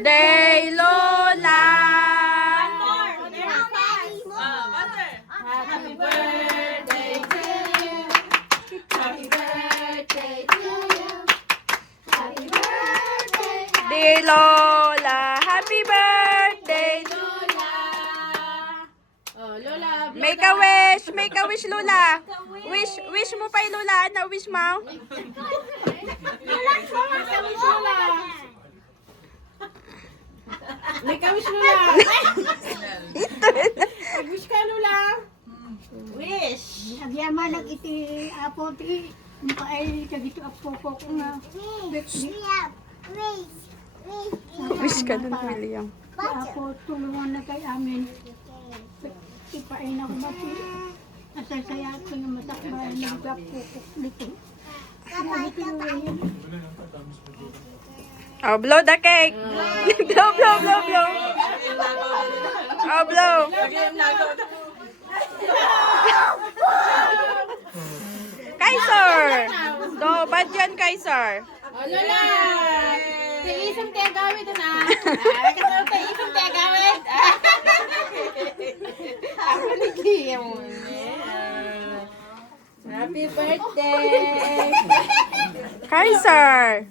birthday, Lola! Happy birthday to you. Happy birthday to you. Happy birthday. Dear Lola, happy birthday! Lola. Oh, Lola. Make a wish! Make a wish, Lola! Wish mo pa, Lola. Ano wish mo? Make a wish, Lola. Wish ka, Lola. Wish. Nagyaman ang iti apo ti ay kagito apo ko nga. Wish ka dun, William. Apo tulungan na kay amin. Ipain ako mati. Asal saya ko yung masakbayan ng gapo ko dito. Oh, blow the cake! Blow, blow, blow, blow! Oh, blow! Kaiser! Do, bad yan, Kaiser. Oh, Lola. Tiisang tayo gawin ito na. Kasama tiisang tayo gawin. Ako ni mo. Happy birthday. Kaiser!